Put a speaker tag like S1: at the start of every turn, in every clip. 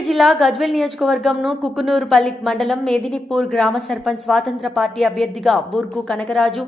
S1: జిల్లా గజ్వెల్ నియోజకవర్గంను కుకునూరుపల్లి మండలం మేదినిపూర్ గ్రామ సర్పంచ్ స్వాతంత్ర పార్టీ అభ్యర్థిగా బూర్గు కనకరాజు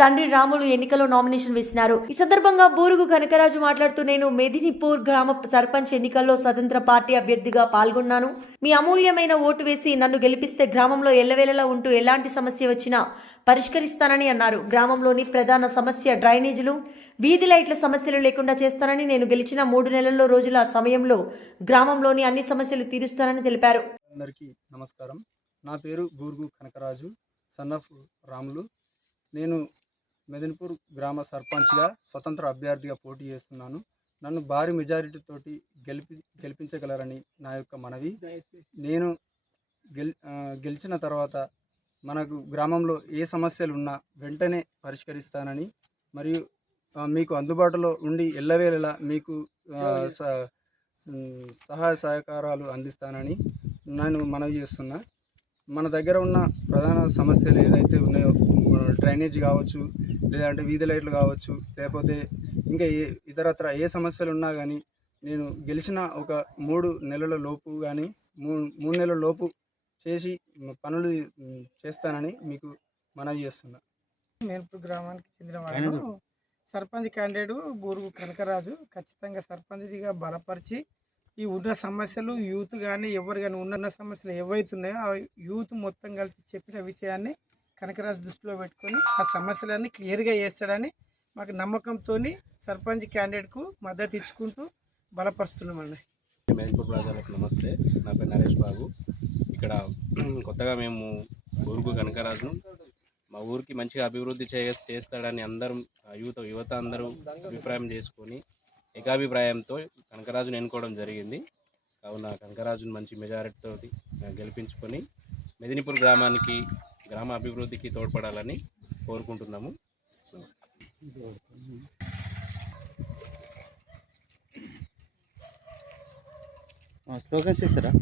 S1: తండ్రి రాములు ఎన్నికలో నామినేషన్ వేసినారు. ఈ సందర్భంగా బూరుగు కనకరాజు మాట్లాడుతూ నేను మెదినిపూర్ గ్రామ సర్పంచ్ ఎన్నికల్లో స్వతంత్ర పార్టీ అభ్యర్థిగా పాల్గొన్నాను. మీ అమూల్యమైన ఓటు వేసి నన్ను గెలిపిస్తే గ్రామంలో ఎల్లవేళలా ఉంటూ ఎలాంటి సమస్య వచ్చినా పరిష్కరిస్తానని అన్నారు. గ్రామంలోని ప్రధాన సమస్య డ్రైనేజీలు వీధి లైట్ల సమస్యలు లేకుండా చేస్తానని నేను గెలిచిన మూడు నెలల్లో రోజుల సమయంలో గ్రామంలోని అన్ని సమస్యలు తీరుస్తానని తెలిపారు.
S2: అందరికీ నమస్కారం. నా పేరు బూర్గు కనకరాజు సన్నఫ్ రాములు. నేను మెదన్పూర్ గ్రామ సర్పంచ్గా స్వతంత్ర అభ్యర్థిగా పోటీ చేస్తున్నాను. నన్ను భారీ మెజారిటీ తోటి గెలిపి గెలిపించగలరని నా యొక్క మనవి. నేను గెల్ గెలిచిన తర్వాత మనకు గ్రామంలో ఏ సమస్యలు ఉన్నా వెంటనే పరిష్కరిస్తానని మరియు మీకు అందుబాటులో ఉండి ఎల్లవేళలా మీకు స- సహాయ సహకారాలు అందిస్తానని నేను మనవి చేస్తున్నా. మన దగ్గర ఉన్న ప్రధాన సమస్యలు ఏదైతే ఉన్నాయో డ్రైనేజ్ కావచ్చు లేదంటే వీధి లైట్లు కావచ్చు లేకపోతే ఇంకా ఏ ఇతరత్ర ఏ సమస్యలు ఉన్నా కానీ నేను గెలిచిన ఒక మూడు నెలల లోపు కానీ మూడు మూడు నెలల లోపు చేసి పనులు చేస్తానని మీకు మనవి చేస్తున్నా.
S3: మేల్పూర్ గ్రామానికి చెందిన వాడు. సర్పంచ్ క్యాండిడేట్ బూరుగు కనకరాజు. ఖచ్చితంగా సర్పంచ్గా బలపరిచి ఈ ఉన్న సమస్యలు యూత్ కానీ ఎవరు కానీ ఉన్న సమస్యలు ఏవైతున్నాయో ఆ యూత్ మొత్తం కలిసి చెప్పిన విషయాన్ని కనకరాజు దృష్టిలో పెట్టుకొని ఆ సమస్యలన్నీ క్లియర్గా చేస్తాడని మాకు నమ్మకంతో సర్పంచ్ క్యాండిడేట్కు మద్దతు ఇచ్చుకుంటూ బలపరుస్తున్నామండి.
S4: మేల్పూర్ ప్రజలకు నమస్తే. నా పేరు నరేష్ బాబు. ఇక్కడ కొత్తగా మేము ఊరుకు కనకరాజును మా ఊరికి మంచిగా అభివృద్ధి చేస్తాడని అందరం ఆ యువత యువత అందరూ అభిప్రాయం చేసుకొని ఏకాభిప్రాయంతో కనకరాజును ఎన్నుకోవడం జరిగింది. కావున కనకరాజును మంచి మెజారిటీతో గెలిపించుకొని మెదినిపూర్ గ్రామానికి గ్రామ అభివృద్ధికి తోడ్పడాలని కోరుకుంటున్నాము.
S5: స్లోగన్స్ ఇస్తారా